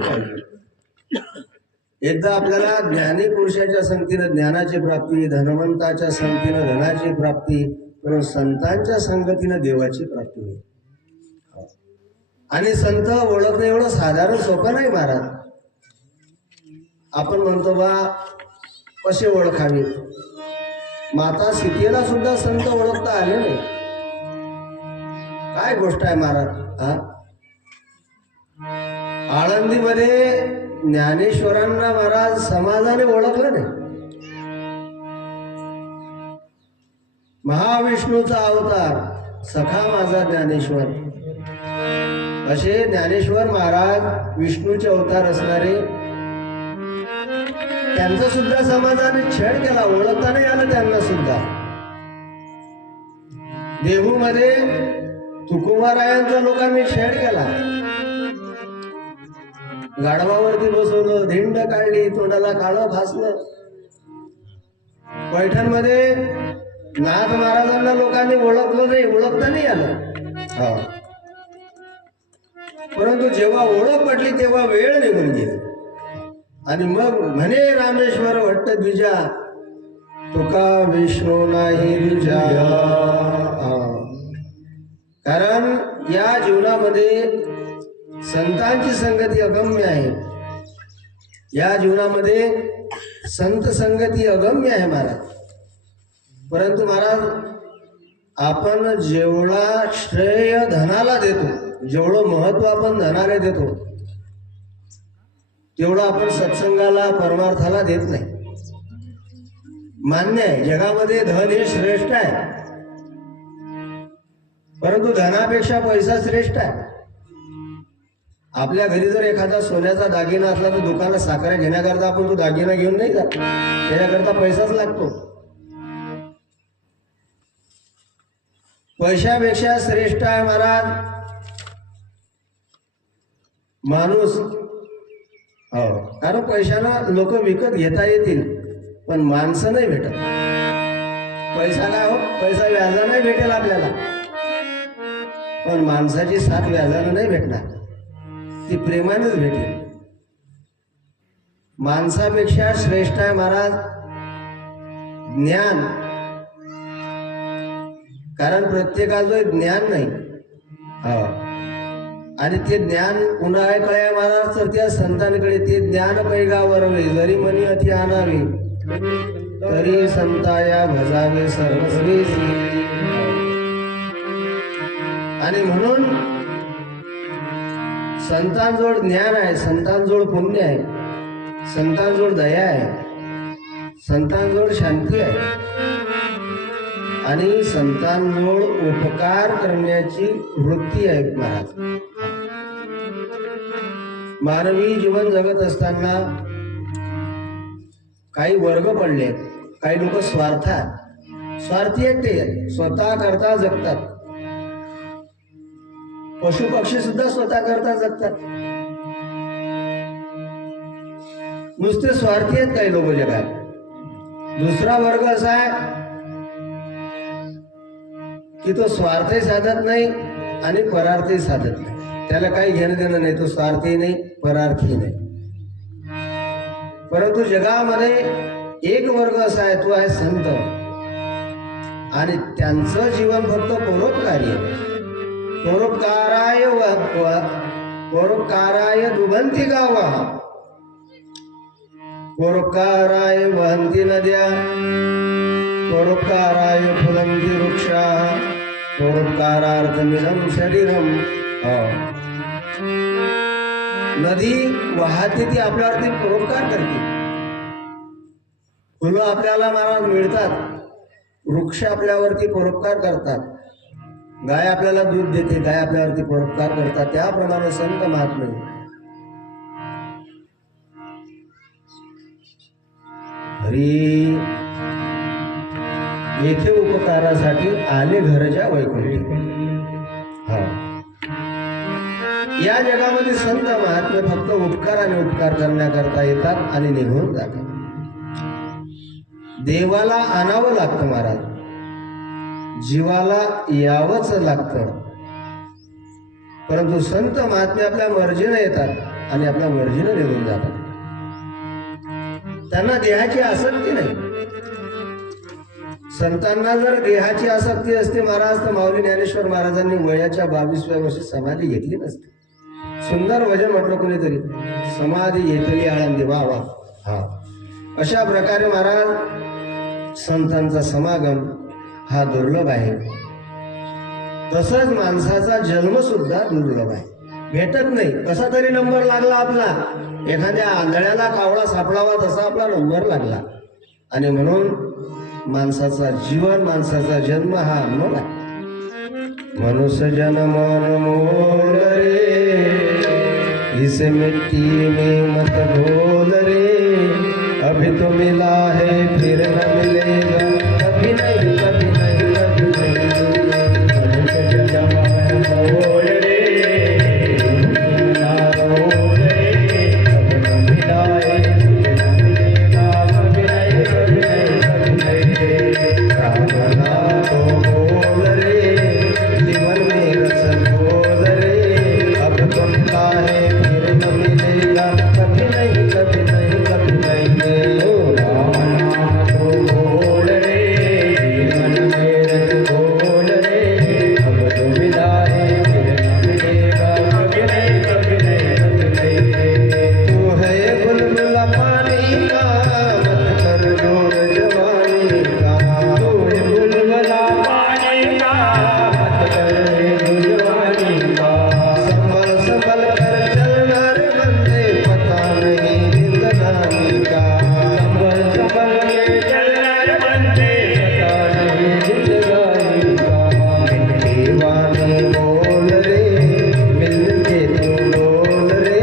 पाहिजे। एकदा आपल्याला ज्ञानी पुरुषाच्या संगतीनं ज्ञानाची प्राप्ती, धनवंताच्या संगतीनं धनाची प्राप्ती, पण संतांच्या संगतीनं देवाची प्राप्ती होईल। आणि संत ओळखणं एवढं साधारण सोपं नाही महाराज। आपण म्हणतो बा कसे ओळखावे, माता सीतेला सुद्धा संत ओळखता आले नाही। काय गोष्ट आहे महाराज। आळंदीमध्ये ज्ञानेश्वरांना महाराज समाजाने ओळखलं नाही। महाविष्णूचा अवतार सखा माझा ज्ञानेश्वर, असे ज्ञानेश्वर महाराज विष्णूचे अवतार असणारे, त्यांचा सुद्धा समाजाने छेड केला, ओळखता नाही आलं त्यांना सुद्धा। देहूमध्ये तुकोबारायांचा लोकांनी छेड केला, गाढवावरती बसवलं, धिंड काढली, तोंडाला काळं फासलं। पैठणमध्ये नाथ महाराजांना लोकांनी ओळखलं नाही, ओळखता नाही आलं। परंतु जेव्हा ओळख पटली तेव्हा वेळ निघून गेली आणि मग म्हणे रामेश्वर भट्टद्विजा, तुका विष्णू नाही द्विजा। कारण या जीवनामध्ये संतांची संगती अगम्य आहे, या जीवनामध्ये संत संगती अगम्य आहे महाराज। परंतु महाराज आपण जेवढा श्रेय धनाला देतो, जेवढं महत्व आपण धनाला देतो, तेवढं आपण सत्संगाला परमार्थाला देत नाही। मान्य आहे जगामध्ये धन हे श्रेष्ठ आहे, परंतु धनापेक्षा पैसा श्रेष्ठ आहे। आपल्या घरी जर एखादा सोन्याचा दागिना असला तर दुकानात साखऱ्या घेण्याकरता आपण तो दागिना घेऊन नाही जात, त्याच्याकरता पैसाच लागतो। पैशापेक्षा श्रेष्ठ आहे महाराज माणूस। कारण पैशानं लोक विकत घेता येतील, पण माणसं नाही भेटत। पैसा काय हो, पैसा व्याजानं नाही भेटेल आपल्याला, पण माणसाची साथ व्याजानं नाही भेटणार, ती प्रेमानंच भेटेल। माणसापेक्षा श्रेष्ठ आहे महाराज ज्ञान। कारण प्रत्येकाचं ज्ञान नाही, आणि ते ज्ञान उन्हाळ्या कळ्या महाराज तर त्या संतांकडे ते ज्ञान पैगावरवे, जरी मनी अति आणावे तरी संताया भजावे सर्वस्वी। आणि म्हणून संतांजवळ ज्ञान आहे, संतांजवळ पुण्य आहे, संतांजवळ दया आहे, संतांजवळ शांती आहे, आणि संतांजवळ उपकार करण्याची वृत्ती आहे महाराज। मानवी जीवन जगत असताना काही वर्ग पडले, काही लोक स्वार्थी आहेत, ते स्वतः करता जगतात। पशु पक्षी सुद्धा स्वतः करता जगतात, नुसते स्वार्थी आहेत काही लोक जगात। दुसरा वर्ग असा आहे की तो स्वार्थही साधत नाही आणि परार्थही साधत नाही, त्याला काही घेणं देणं नाही, तो स्वार्थी नाही परार्थी नाही। परंतु जगामध्ये एक वर्ग असा आहे, तो आहे संत, आणि त्यांचं जीवन फक्त परोपकारी आहे। परोपकाराय दुभंती गावा, परोपकाराय वहंती नद्या, परोपकाराय फुलंती वृक्षा, परोपकारार्थमिदं शरीरम। नदी वाहते ती आपल्यावरती परोपकार करते, फुलं आपल्याला महाराज मिळतात, वृक्ष आपल्यावरती परोपकार करतात, गाय आपल्याला दूध देते, गाय आपल्यावरती परोपकार करतात। त्याप्रमाणे संत महात्मे हरी येथे उपकारासाठी आले घरच्या वैकुंठी। या जगामध्ये संत महात्मे फक्त उपकाराने उपकार करण्याकरता येतात आणि निघून जातात। देवाला आणावं लागतं महाराज, जीवाला यावंच लागतं, परंतु संत महात्मे आपल्या मर्जीने येतात। आणि आपल्या मर्जीनं निघून जातात. त्यांना देहाची आसक्ती नाही. संतांना जर देहाची आसक्ती असते महाराज तर माऊली ज्ञानेश्वर महाराजांनी वयाच्या 22व्या वर्षी समाधी घेतली नसती. सुंदर भजन म्हटलं कोणीतरी, समाधी घेतली आळंदी वा वा. हा, अशा प्रकारे महाराज संतांचा समागम हा दुर्लभ आहे. तसंच माणसाचा जन्म सुद्धा दुर्लभ आहे, भेटत नाही. कसा तरी नंबर लागला आपला, एखाद्या आंधळ्याला कावळा सापडावा तसा आपला नंबर लागला. आणि म्हणून माणसाचा जीवन, माणसाचा जन्म हा अनमोल आहे. मनुष्य जन्म अनमोल रे, इस मिट्टी में मत घोल रे, अभी तो मिला है फिर न मिलेगा, कभी नहीं कभी नहीं कभी नहीं. मनुष्य जन्म अनमोल रे, ना रोल रे, अभी तो मिला है फिर न मिलेगा, कभी नहीं कभी नहीं कभी नहीं. रामना तो बोल रे, जीवन में रस घोल रे, अब तो मिला है फिर न मिलेगा, कभी नहीं कभी नहीं कभी नहीं. ओ रामना तो बोल रे, जीवन में रस घोल रे, अब तो मिला है फिर न मिलेगा, कभी नहीं कभी नहीं कभी नहीं. तू है बुलबुला पानी का, मत कर जोर जवानी का. तू है बुलबुला पानी का, मत कर जवानी का. संभल संभल कर चलना रे बंदे, पता नहीं जिंदगानी का. संभल संभल के चलना रे बंदे, पता नहीं जिंदगानी का. मिट्टी वाले बोल रे, मिल के तू डोल रे,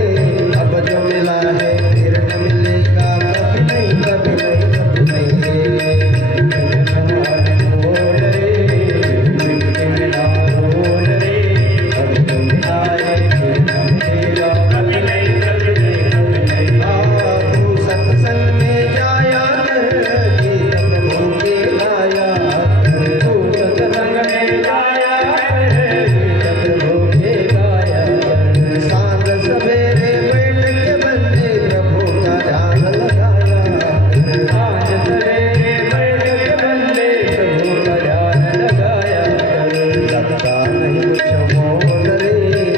अब जो मिला है फिर न मिलेगा, कभी नहीं कभी नहीं कभी नहीं. बोल रे, मिट्टी में ना रोल रे, अब जो मिला है फिर न मिलेगा, कभी नहीं कभी नहीं कभी नहीं. तू सत्संग में जाया कर, कीर्तन भूखे गाया कर. तू सत्संग में जाया कर, कीर्तन भूखे गाया कर. सांझ सवेरे बैठ के बंदे प्रभु का ध्यान लगाया कर. सांझ सवेरे बैठ के बंदे प्रभु का ध्यान लगाया कर. लगता नहीं कुछ मोल रे,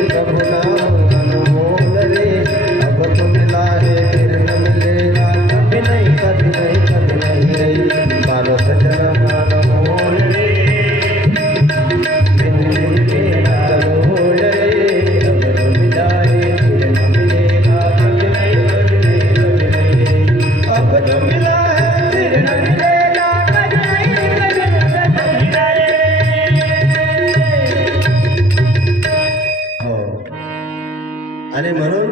प्रभु नाम अनमोल रे, अब तो मिला है फिर न मिलेगा, कभी नहीं कभी नहीं कभी नहीं. मानव जन्म अनमोल रे, बिन बिन के अनमोल रे, अब तो मिला है फिर न मिलेगा, कभी नहीं कभी नहीं कभी नहीं. अब तो मिला है फिर न मिलेगा, कभी नहीं कभी नहीं. हो, आणि म्हणून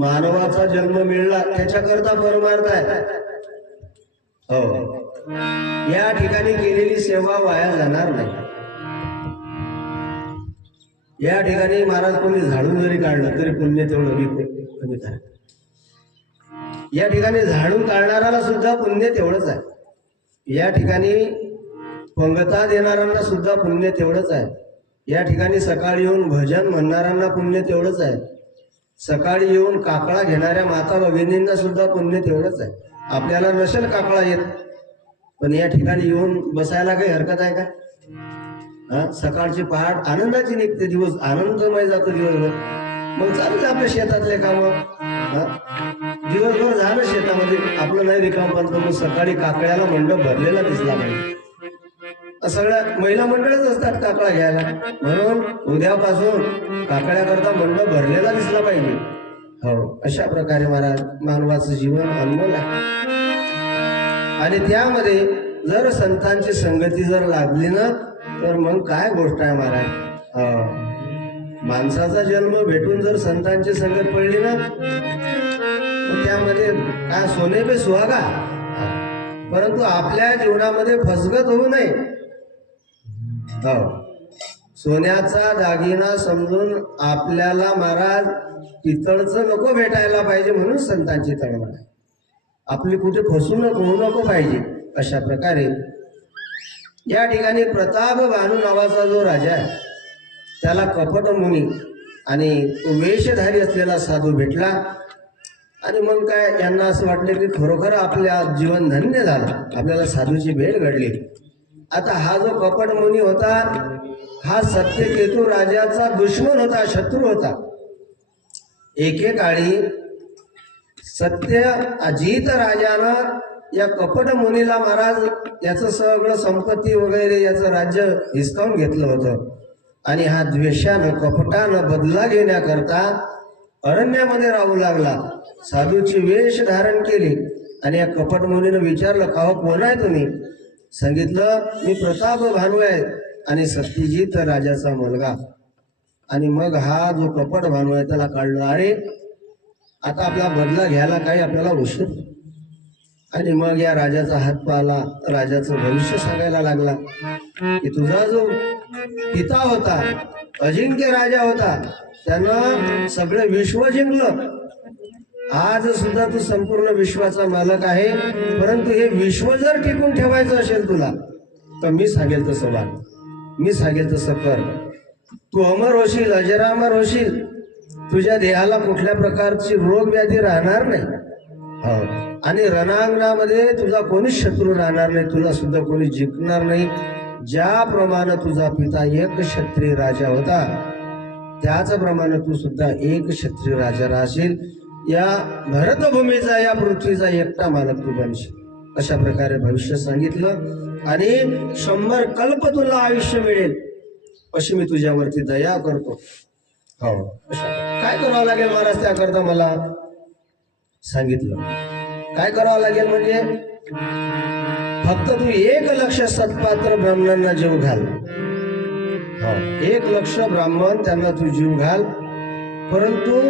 मानवाचा जन्म मिळला त्याच्याकरता परमार्थ आहे. हो, या ठिकाणी केलेली सेवा वाया जाणार नाही. या ठिकाणी महाराज कोणी झाडून जरी काढलं तरी पुण्य तेवढं कमी करा. या ठिकाणी झाडून काढणाऱ्याला सुद्धा पुण्य तेवढंच आहे. या ठिकाणी पंगता देणाऱ्यांना सुद्धा पुण्य तेवढंच आहे. या ठिकाणी सकाळी येऊन भजन म्हणणाऱ्यांना पुण्य तेवढंच आहे. सकाळी येऊन काकळा घेणाऱ्या माता भगिनींना सुद्धा पुण्य तेवढंच आहे. आपल्याला नसेल काकळा येत, पण या ठिकाणी येऊन बसायला काही हरकत आहे का? सकाळची पहाट आनंदाची निघते, दिवस आनंदमय जातो दिवसभर. मग चालू आपल्या शेतातले काम, दिवसभर झालं शेतामध्ये आपलं नाही रिकाम, पण मग सकाळी काकळ्याला मंडप भरलेला दिसला पाहिजे. सगळ्या महिला मंडळच असतात काकळा घ्यायला, म्हणून उद्यापासून काकड्याकरता मंडप भरलेला दिसला पाहिजे. हो, अशा प्रकारे महाराज मानवाचं जीवन अनमोल आहे. आणि त्यामध्ये जर संतांची संगती जर लागली ना तर मग काय गोष्ट आहे महाराज. माणसाचा जन्म भेटून जर संतांची संगत पडली ना तर त्यामध्ये काय सोने पे सुहागा. परंतु आपल्या जीवनामध्ये फसगत होऊ नये. हो, सोन्याचा दागिना समजून आपल्याला महाराज पितळचं नको भेटायला पाहिजे, म्हणून संतांची तळमळ आहे. आपली कुठे फसवणूक होऊ नको पाहिजे. अशा प्रकारे या ठिकाणी प्रताप भानू नावाचा जो राजा आहे त्याला कपट मुनी आणि तो वेशधारी असलेला साधू भेटला. आणि मग काय यांना असं वाटलं की खरोखर आपल्या जीवन धन्य झालं, आपल्याला साधूची भेट घडली. आता हा जो कपट मुनी होता हा सत्यकेतू राजाचा दुश्मन होता, शत्रू होता. एकेकाळी सत्य अजित राजानं या कपट मुनीला महाराज याचं सगळं संपत्ती वगैरे याचं राज्य हिसकावून घेतलं होतं. आणि हा द्वेषानं कपटानं बदला घेण्याकरता अरण्यामध्ये राहू लागला. साधूची वेश धारण केली आणि या कपट मुनीनं विचारलं, का हो कोण आहे तुम्ही? सांगितलं, मी प्रताप भानू आहे आणि सत्यजित राजाचा मुलगा. आणि मग हा जो कपट भानू आहे त्याला काढलं, अरे आता आपला बदला घ्यायला काही आपल्याला उशीर. आणि मग या राजाचा हात पाहला, राजाचं भविष्य सांगायला लागला की तुझा जो पिता होता, अजिंक्य राजा होता, त्यानं सगळं विश्व जिंकलं. आज सुद्धा तू संपूर्ण विश्वाचा मालक आहे, परंतु हे विश्व जर टिकून ठेवायचं असेल तुला तर मी सांगेल तसं वाग, मी सांगेल तसं कर. तू अमर होशील, अजरामर होशील. तुझ्या देहाला कुठल्या प्रकारची रोग व्याधी राहणार नाही. हो, आणि रणांगणामध्ये तुझा कोणीच शत्रू राहणार नाही, तुला सुद्धा कोणी जिंकणार नाही. ज्याप्रमाणे तुझा पिता एक क्षत्रिय राजा होता त्याचप्रमाणे तू सुद्धा एक क्षत्रिय राजा राहशील. या भरतभूमीचा, या पृथ्वीचा एकटा मालक तू बनशील. अशा प्रकारे भविष्य सांगितलं. आणि 100 कल्प तुला आयुष्य मिळेल अशी मी तुझ्यावरती दया करतो. हो, काय करावं लागेल महाराज त्याकरता मला सांगितलं. काय करावं लागेल म्हणजे फक्त तू 1,00,000 सत्पात्र ब्राह्मणांना जीव घाल. हो, 1,00,000 ब्राह्मण त्यांना तू जीव घाल. परंतु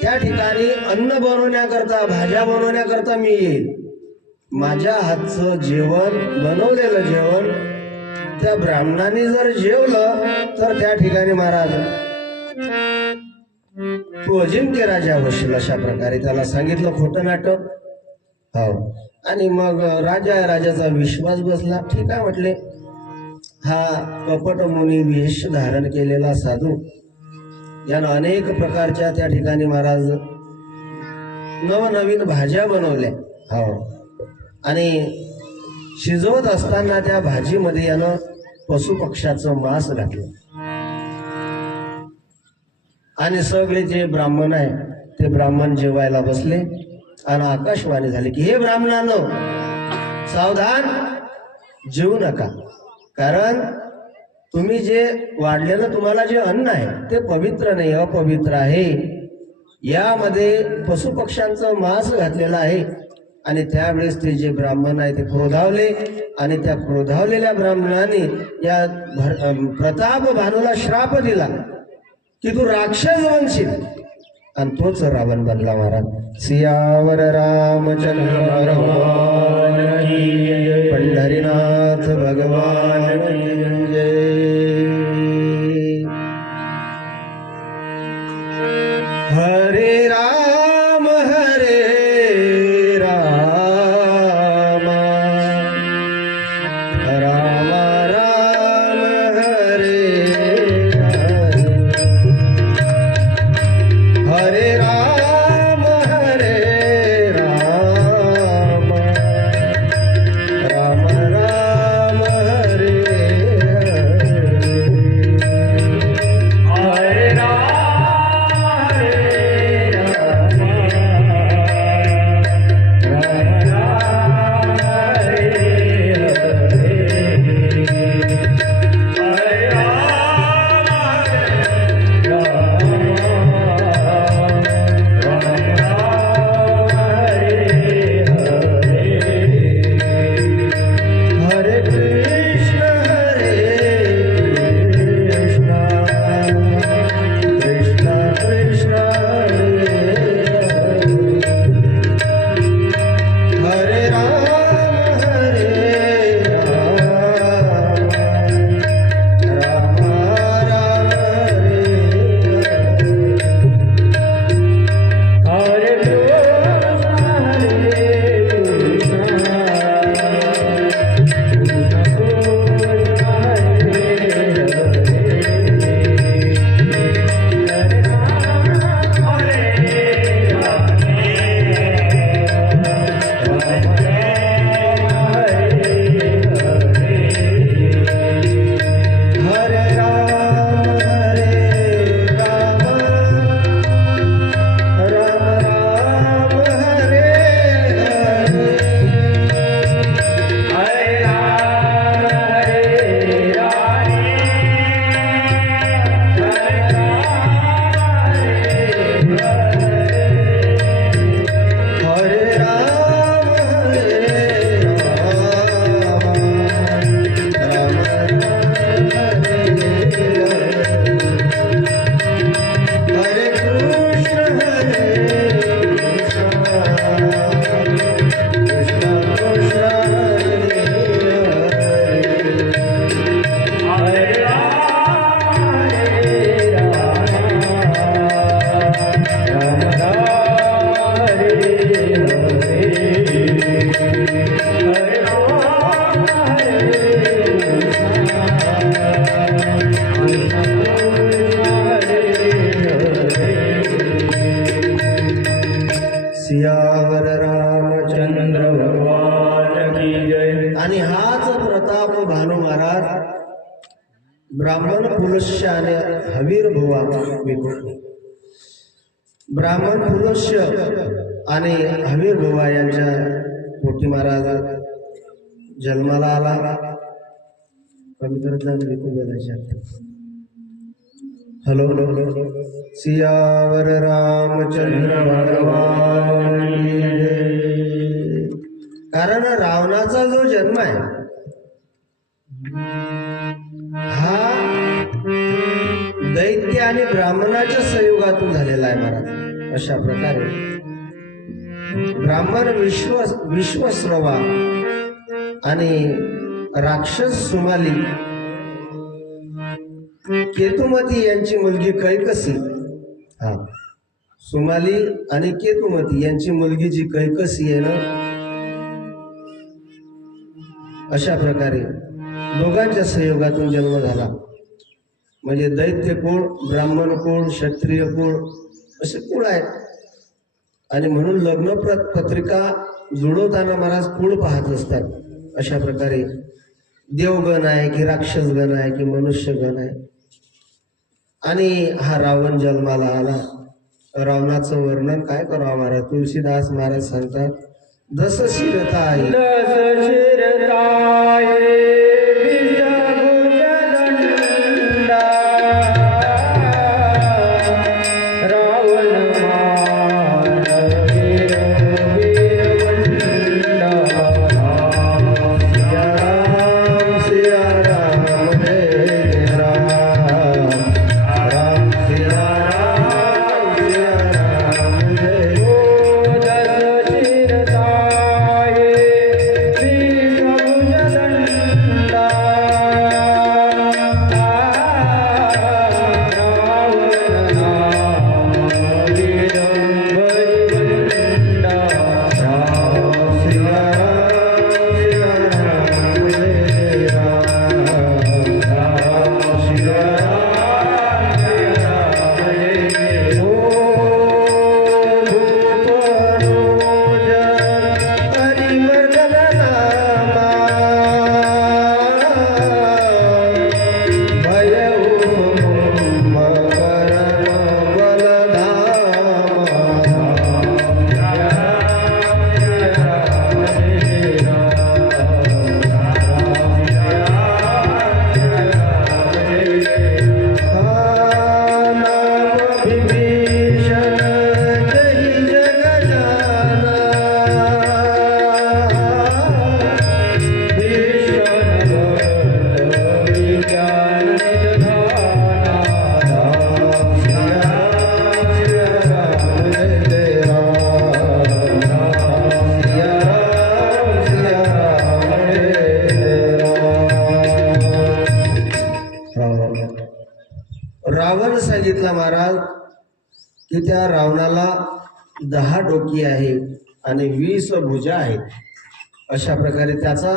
त्या ठिकाणी अन्न बनवण्याकरता, भाज्या बनवण्याकरता मी येईल. माझ्या हातचं जेवण, बनवलेलं जेवण त्या ब्राह्मणाने जर जेवलं तर त्या ठिकाणी महाराज तू अजिंक्य राजा होशील. अशा प्रकारे त्याला सांगितलं खोटं नाटक. हो, आणि मग राजाचा विश्वास बसला. ठीक आहे म्हटले. हा कपट मुनी वेश धारण केलेला साधू यानं अनेक प्रकारच्या त्या ठिकाणी महाराज नवनवीन भाज्या बनवल्या. हो, आणि शिजवत असताना त्या भाजीमध्ये यानं पशुपक्ष्याचं मांस घातलं. आणि सगळे जे ब्राह्मण आहे ते ब्राह्मण जेवायला बसले. आणि आकाशवाणी झाली की हे ब्राह्मणांनो, सावधान, जेवू नका. कारण तुम्ही जे वाढलेलं तुम्हाला जे अन्न आहे ते पवित्र नाही, अपवित्र आहे. यामध्ये पशुपक्ष्यांचं मांस घातलेलं आहे. आणि त्यावेळेस ते जे ब्राह्मण आहे ते क्रोधावले. आणि त्या क्रोधावलेल्या ब्राह्मणाने या प्रताप भानूला श्राप दिला की तू राक्षस बनशील. आणि तोच रावण बनला महाराज. सियावर रामचंद्र भगवान की जय, पंढरीनाथ भगवान की जय. हरे राम राम राम हरे हरे राम राम राम राम हरे सियावर रामचंद्र भगवान की जय. आणि हाच प्रताप भानू महाराज ब्राह्मण पुलस्य आणि हवीर भुवा विभू. ब्राह्मण पुलस्य आणि हवीर भुवा यांच्या पोटी महाराज जन्माला आला. कमी करत विकू बोलायचे. हॅलो सियावर रामचंद्र भगवान की जय. कारण रावणाचा जो जन्म आहे हा दैत्य आणि ब्राह्मणाच्या संयोगातून झालेला आहे महाराज. अशा प्रकारे ब्राह्मण विश्वश्रवा आणि राक्षस सुमाली केतुमती यांची मुलगी कैकसी. हा सुमाली आणि केतुमती यांची मुलगी जी कैकसी आहे ना, अशा प्रकारे दोघांच्या संयोगातून जन्म झाला. म्हणजे दैत्य कुळ, ब्राह्मण कुळ, क्षत्रिय कुळ असे कुळ आहेत. आणि म्हणून लग्न पत्रिका जुळवताना महाराज कुळ पाहत असतात. अशा प्रकारे देवगण आहे की राक्षसगण आहे की मनुष्यगण आहे. आणि हा रावण जन्माला आला. रावणाचं वर्णन काय करावं महाराज. तुलसीदास महाराज सांगतात, दस शिरताई दस शिरताये विषभुजदंडा रावण वीर वीरवंडा. सिया राम जय राम, राम सिया राम जय. दस शिरताये विषभुजदंडा रावण वीर वरिवंडा. सिया राम जय राम, राम सिया रावण सांगितला महाराज की त्या रावणाला 10 डोकी आहे आणि 20 भुजा आहेत. अशा प्रकारे त्याचा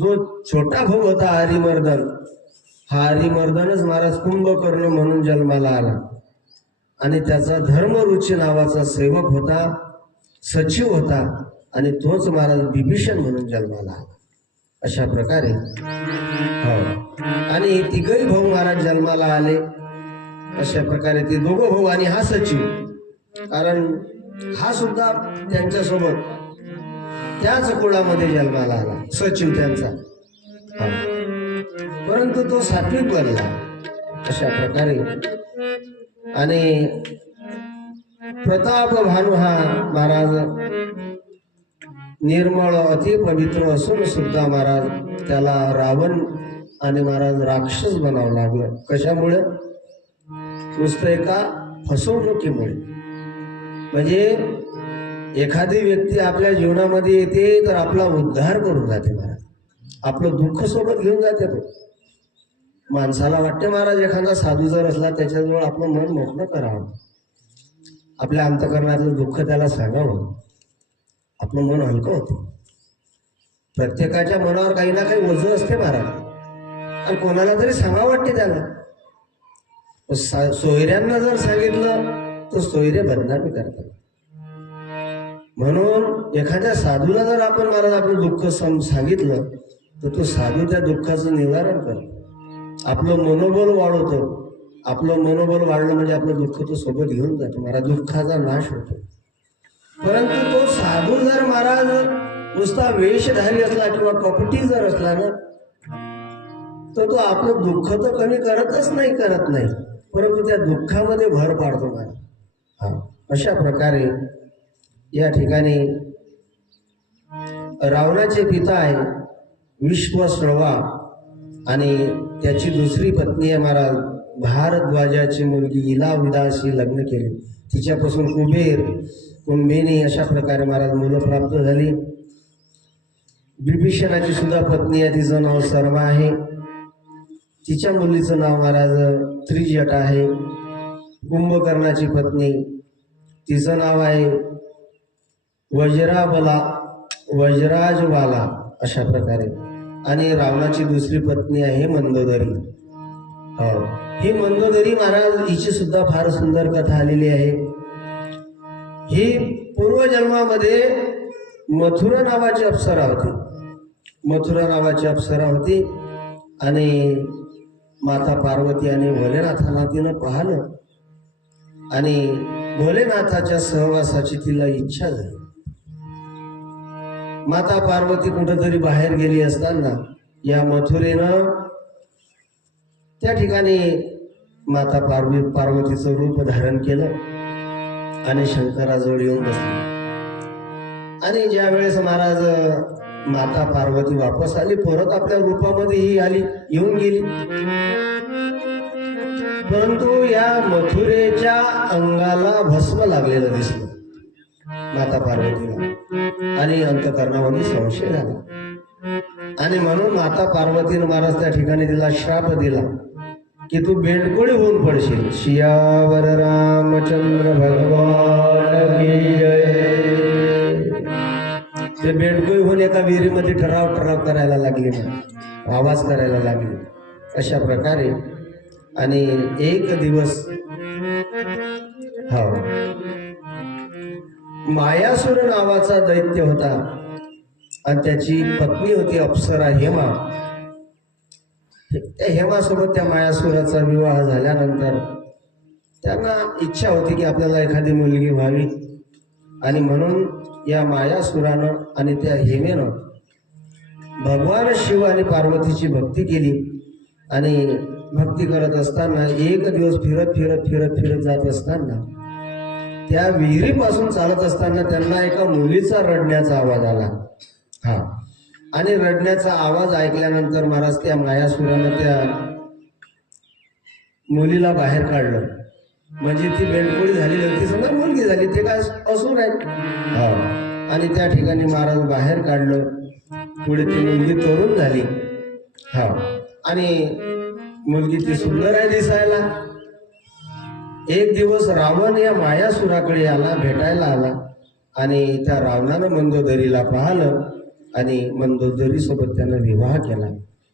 जो छोटा भाऊ होता हरिमर्दन, हा हरिमर्दनच महाराज कुंभकर्ण म्हणून जन्माला आला. आणि त्याचा धर्मरुची नावाचा सेवक होता, सचिव होता, आणि तोच महाराज बिभीषण म्हणून जन्माला आला. अशा प्रकारे हो. आणि तिघही भाऊ महाराज जन्माला आले. अशा प्रकारे ते दोघं भाऊ आणि हा सचिव, कारण हा सुद्धा त्यांच्यासोबत त्याच कुळामध्ये जन्माला आला, सचिव त्यांचा. परंतु तो सात्विक बनला. अशा प्रकारे आणि प्रताप भानू हा महाराज निर्मळ अति पवित्र असून सुद्धा महाराज त्याला रावण आणि महाराज राक्षस बनावं लागलं. कशामुळे? नुसतं एका फसवणुकीमुळे. म्हणजे एखादी व्यक्ती आपल्या जीवनामध्ये येते तर आपला उद्धार करून जाते महाराज, आपलं दुःख सोबत घेऊन जाते. तो माणसाला वाटते महाराज एखादा साधू जर असला त्याच्याजवळ आपलं मन मोकळं करावं, आपल्या अंतकरणातलं दुःख त्याला सांगावं, आपलं मन हलकं होतं. प्रत्येकाच्या मनावर काही ना काही ओझं असते महाराज, आणि कोणाला तरी सांगावं वाटते त्याला. सोयऱ्यांना जर सांगितलं तर सोयरे बदनामी करतात. म्हणून एखाद्या साधूला जर आपण महाराज आपलं दुःख सांगितलं तर तो साधू त्या दुःखाचं निवारण करतो, आपलं मनोबल वाढवतो. आपलं मनोबल वाढलं म्हणजे आपलं दुःख तो सोबत घेऊन जातो, महाराज दुःखाचा नाश होतो. परंतु तो साधू जर महाराज नुसता वेशधारी असला किंवा कपटी जर असला ना, तर तो आपलं दुःख तर कमी करत नाही, परंतु त्या दुःखामध्ये भर पाडतो महाराज. हा, अशा प्रकारे या ठिकाणी रावणाचे पिता आहे विश्वश्रवा आणि त्याची दुसरी पत्नी आहे महाराज भारद्वाजाची मुलगी इलाविदाशी लग्न केले. तिच्यापासून कुबेर, कुंभिनी अशा प्रकारे महाराज मुलं प्राप्त झाली. विभीषणाची सुद्धा पत्नी आहे, तिचं नाव शर्मा आहे. तिच्या मुलीचं नाव महाराज त्रिजटा आहे. कुंभकर्णाची पत्नी, तिचं नाव आहे वज्राजवाला अशा प्रकारे. आणि रावणाची दुसरी पत्नी आहे मंदोदरी. हो, ही मंदोदरी महाराज हिची सुद्धा फार सुंदर कथा आलेली आहे. ही पूर्वजन्मामध्ये मथुरा नावाची अप्सरा होती. मथुरा नावाची अप्सरा होती आणि माता पार्वती आणि भोलेनाथांना तिनं पाहिलं आणि भोलेनाथाच्या सहवासाची तिला इच्छा झाली. माता पार्वती कुठंतरी बाहेर गेली असताना या मथुरेनं त्या ठिकाणी माता पार्वतीचं रूप धारण केलं आणि शंकराजवळ येऊन बसली. आणि ज्या वेळेस महाराज माता पार्वती वापस आली, परत आपल्या रूपामध्ये ही आली, येऊन गेली. परंतु या मथुरेच्या अंगाला भस्म लागलेलं दिसलं माता पार्वतीला आणि अंतकरणामध्ये संशय झाला. आणि म्हणून माता पार्वतीनं महाराज त्या ठिकाणी तिला श्राप दिला की तू बेंडकोळी होऊन पडशील. सियावर रामचंद्र भगवान की जय. ते बेंडकोळी होऊन एका विहिरीमध्ये ठराव करायला लागली, आवाज करायला लागली. अशा प्रकारे आणि एक दिवस हो मायासुर नावाचा दैत्य होता आणि त्याची पत्नी होती अप्सरा हेमा. त्या हेमासोबत त्या मायासुराचा विवाह झाल्यानंतर त्यांना इच्छा होती की आपल्याला एखादी मुलगी व्हावी. आणि म्हणून या मायासुरानं आणि त्या हेमेनं भगवान शिव आणि पार्वतीची भक्ती केली. आणि भक्ती करत असताना एक दिवस फिरत जात असताना त्या विहिरीपासून चालत असताना त्यांना एका मुलीचा रडण्याचा आवाज आला. हा, आणि रडण्याचा आवाज ऐकल्यानंतर महाराज त्या मायासुरानं त्या मुलीला बाहेर काढलं. म्हणजे ती बेंडकोळी झालेली होती, समजा मुलगी झाली, ते काय असून आहे. आणि त्या ठिकाणी महाराज बाहेर काढलं. पुढे ती मुलगी तरुण झाली. हा, आणि मुलगी ती सुंदर आहे दिसायला. एक दिवस रावण या मायासुराकडे आला, भेटायला आला. आणि त्या रावणानं मंदोदरीला पाहिलं आणि मंदोदरी सोबत त्यानं विवाह केला.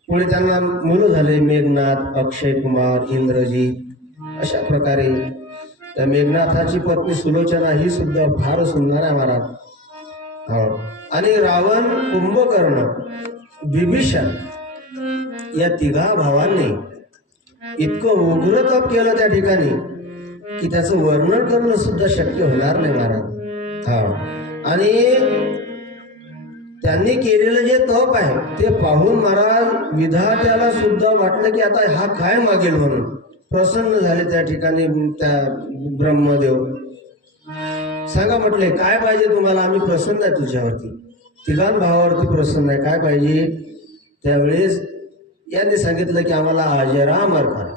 पुढे त्यांना मुलं झाले, मेघनाथ, अक्षय कुमार, इंद्रजीत. अशा प्रकारे त्या मेघनाथाची पत्नी सुलोचना ही सुद्धा फार सुंदर आहे महाराज. हो, आणि रावण, कुंभकर्ण, विभीषण या तिघा भावांनी इतकं उग्र तप केलं त्या ठिकाणी की त्याचं वर्णन करणं सुद्धा शक्य होणार नाही महाराज. हा, आणि त्यांनी केलेलं जे तप आहे ते पाहून महाराज विधात्याला सुद्धा वाटलं की आता हा काय मागेल म्हणून प्रसन्न झाले. त्या ठिकाणी त्या ब्रह्मदेव सांगा म्हटले काय पाहिजे तुम्हाला, आम्ही प्रसन्न आहे तुझ्यावरती, तिघां भावावरती प्रसन्न आहे, काय पाहिजे. त्यावेळेस यांनी सांगितलं की आम्हाला अजरामर करा.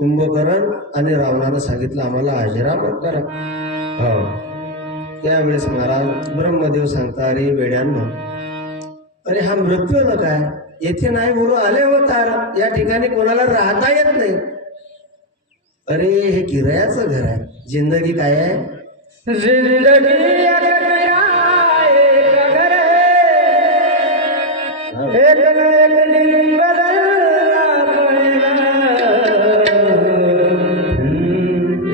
कुंभकर्ण आणि रावणानं सांगितलं आम्हाला अजरामर करा. हो, त्यावेळेस महाराज ब्रह्मदेव सांगता अरे वेड्यांनो, अरे हा मृत्यू न काय येथे नाही बोलू आले होता, या ठिकाणी कोणाला राहता येत नाही. अरे हे किरायाचं घर आहे. जिंदगी काय आहे, जिंदगी एक घर एक दिन बदलना पड़ेगा.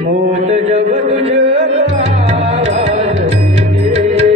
मौत जब तुझको आवाज देगी,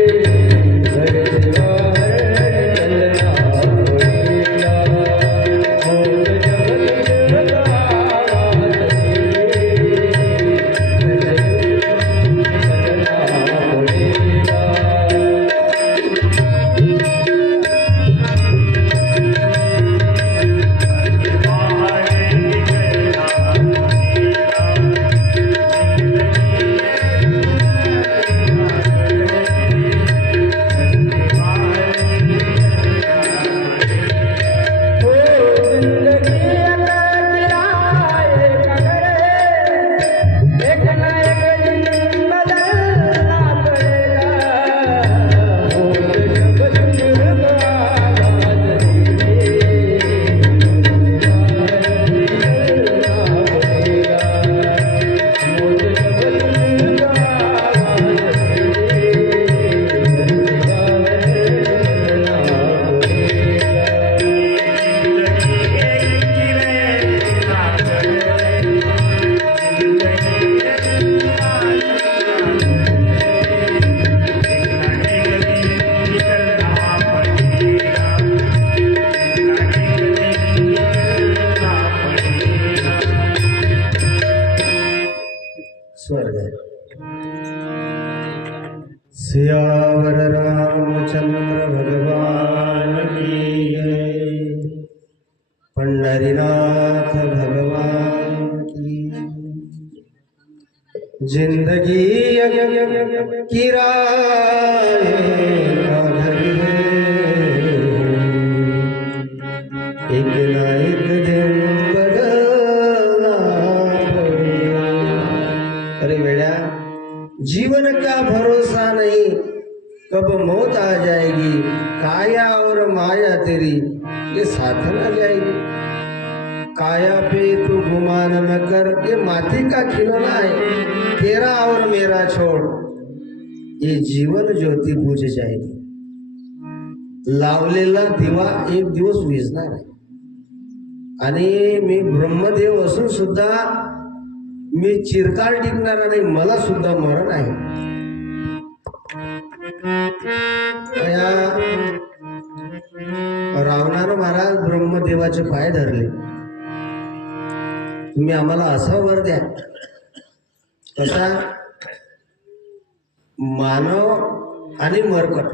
सियावर रामचंद्र भगवान की जय, पंढरीनाथ भगवान की। जिंदगी की राह काढ़ी है, एक ना एक दिन बदलना पड़ेगा। अरे बेड़ा, जीवन का भरोसा नहीं, कब मौत आ जाएगी, काया और माया तेरी ये साथ न जाएगी। काया पे तू गुमान न कर, ये माटी का खिलौना है, तेरा और मेरा छोड़, ये जीवन ज्योती बुझ जाएगी। लावलेला दिवा एक दिवस विझणार आहे, आणि मी ब्रह्मदेव असून सुद्धा मी चिरकाल टिकणारा नाही, मला सुद्धा मरण आहे। या रावणानं महाराज ब्रह्मदेवाचे पाय धरले, तुम्ही आम्हाला असा वर द्या, कसा मानव आणि मरकट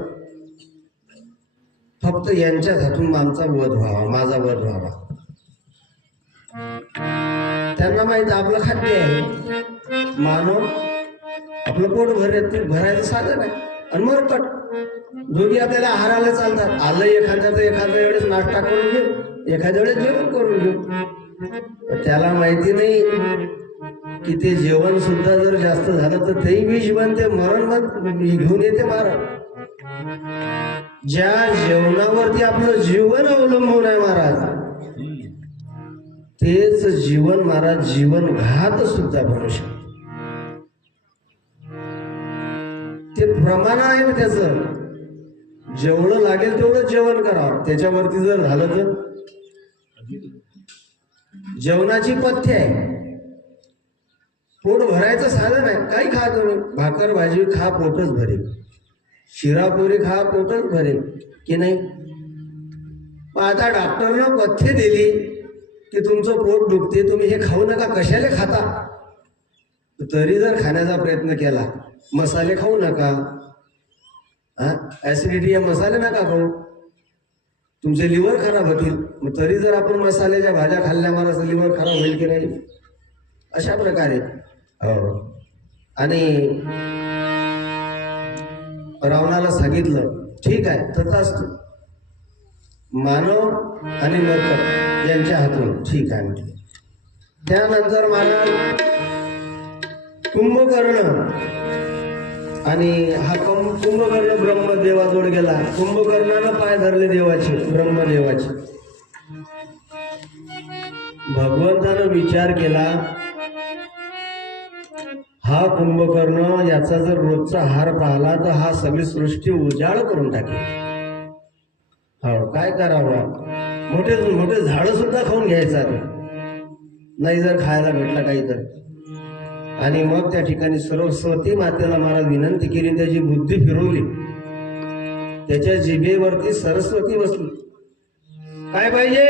फक्त यांच्याच हातून आमचा वध व्हावा, माझा वध व्हावा। त्यांना माहित आपलं खाद्य आहे, मानव आपलं पोट भरायचं साधन आहे, आणि मरकट दोघी आपल्याला आहाराला चालतात। आलं एखाद्याचं एखाद्या वेळेस नाश्ता करून घेऊ, एखाद्या वेळेस जेवण करून घेऊ। त्याला माहिती नाही की ते जेवण सुद्धा जर जास्त झालं तर तेही विष बनते, मरण घेऊन येते महाराज। ज्या जेवणावरती आपलं जीवन अवलंबून आहे महाराज, तेच जीवन महाराज जीवन घात सुद्धा बनू शकते। ते प्रमाण आहे ना त्याचं, जेवढं लागेल तेवढं जेवण करावं, त्याच्यावरती जर झालं तर जेवणाची पथ्य आहे, पोट भरायचं साधन आहे। काही खा तुम्ही, भाकर भाजी खा पोटच भरेल, शिरापुरी खा पोटच भरेल की नाही। मग आता डॉक्टरनं पथ्य दिली की तुमचं पोट दुखते, तुम्ही हे खाऊ नका, कशाला खाता, तरी जर खाण्याचा प्रयत्न केला, मसाले खाऊ नका, ऍसिडिटी या मसाले नका खाऊ, तुमचे लिव्हर खराब होतील। मग तरी जर आपण मसाल्याच्या भाज्या खाल्ल्या मला लिव्हर खराब होईल की नाही, अशा प्रकारे। आणि रावणाला सांगितलं ठीक आहे, तथास्तु, मानव आणि मरकट यांच्या हातून ठीक आहे म्हटले। त्यानंतर महाराज कुंभकर्ण, आणि हा कुंभकर्ण ब्रह्मदेवाजवळ गेला। कुंभकर्णानं पाय धरले देवाचे, ब्रह्मदेवाचे। भगवंतानं विचार केला, हा कुंभकर्ण याचा जर रोजचा हार पाहिला तर हा सगळी सृष्टी उजाळ करून टाकेल। हो, काय करावं, मोठे मोठे झाड सुद्धा खाऊन घ्यायचा नाही जर खायला भेटला काही तर। आणि मग त्या ठिकाणी सरस्वती मातेला महाराज विनंती केली, त्याची बुद्धी फिरवली, त्याच्या जिभेवरती सरस्वती बसली। काय पाहिजे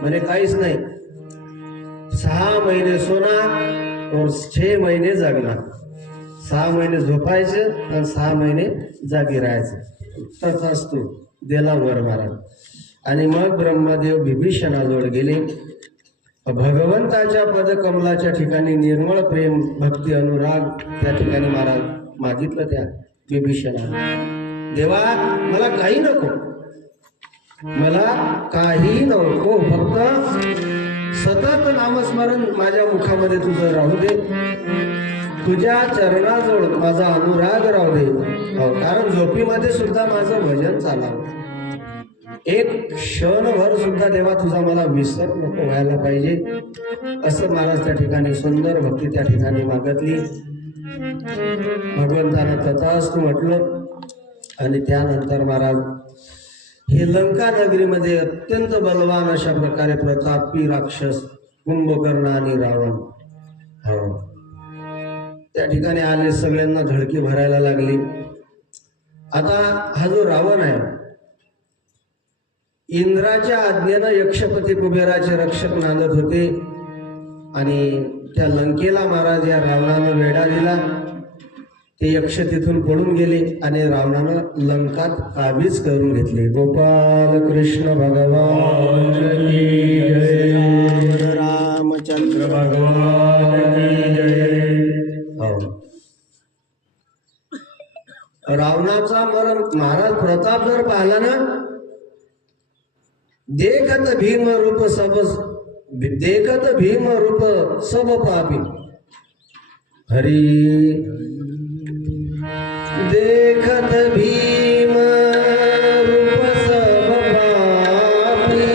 म्हणे, काहीच नाही, 6 महिने सोना और 6 महिने जगणार, 6 महिने झोपायचं आणि 6 महिने जागी राहायचं। तथास्तु, दिला वर महाराज। आणि मग ब्रह्मदेव विभीषणाजवळ गेले, भगवंताच्या पदकमलाच्या ठिकाणी निर्मळ प्रेम भक्ती अनुराग त्या ठिकाणी महाराज मागितलं त्या विभीषणाने, देवा मला काही नको, मला काही नको, फक्त सतत नामस्मरण माझ्या मुखामध्ये तुझं राहू दे, तुझ्या चरणाजवळ माझा अनुराग राहू दे। कारण झोपीमध्ये सुद्धा माझं भजन चालावं, एक क्षणभर सुद्धा देवा तुझा मला विसर नको व्हायला पाहिजे, असं महाराज त्या ठिकाणी सुंदर भक्ती त्या ठिकाणी मागितली। भगवंतानं तथास्तु म्हटलं। आणि त्यानंतर महाराज हे लंका नगरीमध्ये अत्यंत बलवान अशा प्रकारे प्रतापी राक्षस कुंभकर्ण आणि रावण त्या ठिकाणी आले, सगळ्यांना धडकी भरायला लागली। आता हा जो रावण आहे, इंद्राच्या आज्ञेनं यक्षपती कुबेराचे रक्षक नांदत होते, आणि त्या लंकेला महाराज या रावणानं वेढा दिला। ते यक्ष तिथून पळून गेले आणि रावणानं लंकात काबीज करून घेतले. गोपाल कृष्ण भगवान की जय. रामचंद्र भगवान की जय. हो. रावणाचा महाराज प्रताप जर पाहिला ना, देखत भीम रूप सब पापी. हरी देखत भीम रूप सब पापी.